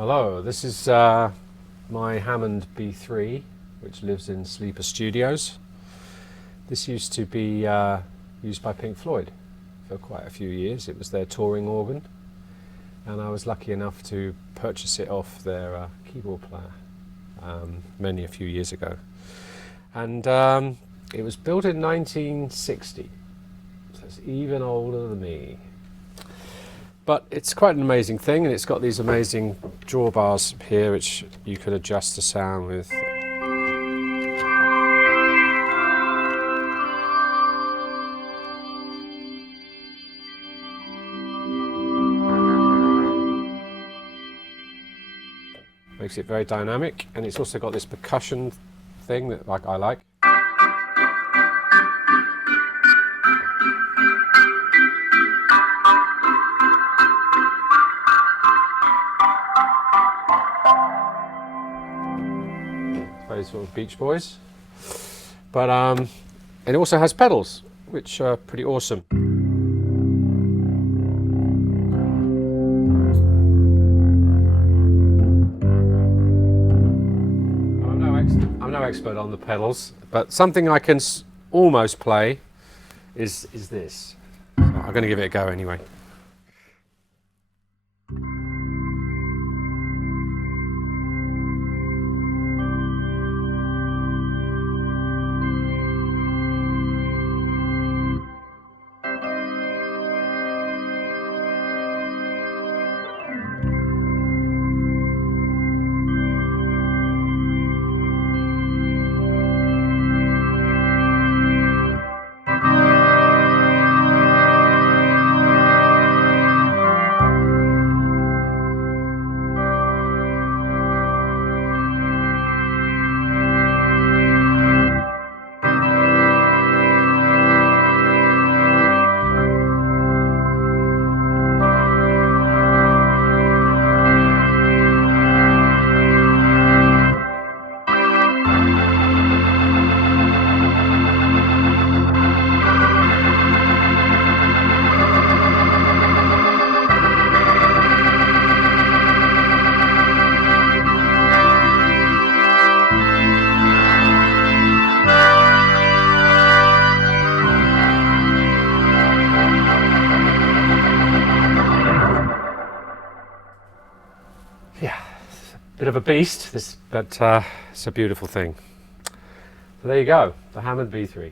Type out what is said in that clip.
Hello, this is my Hammond P3, which lives in Sleeper Studios. This used to be used by Pink Floyd for quite a few years. It was their touring organ, and I was lucky enough to purchase it off their keyboard player a few years ago. And it was built in 1960, so it's even older than me. But it's quite an amazing thing, and it's got these amazing drawbars here which you could adjust the sound with. Makes it very dynamic, and it's also got this percussion thing that I like. Very sort of Beach Boys, but it also has pedals, which are pretty awesome. I'm no expert on the pedals, but something I can almost play is this. So I'm going to give it a go anyway. Yeah, it's a bit of a beast, but it's a beautiful thing. So there you go, the Hammond P3.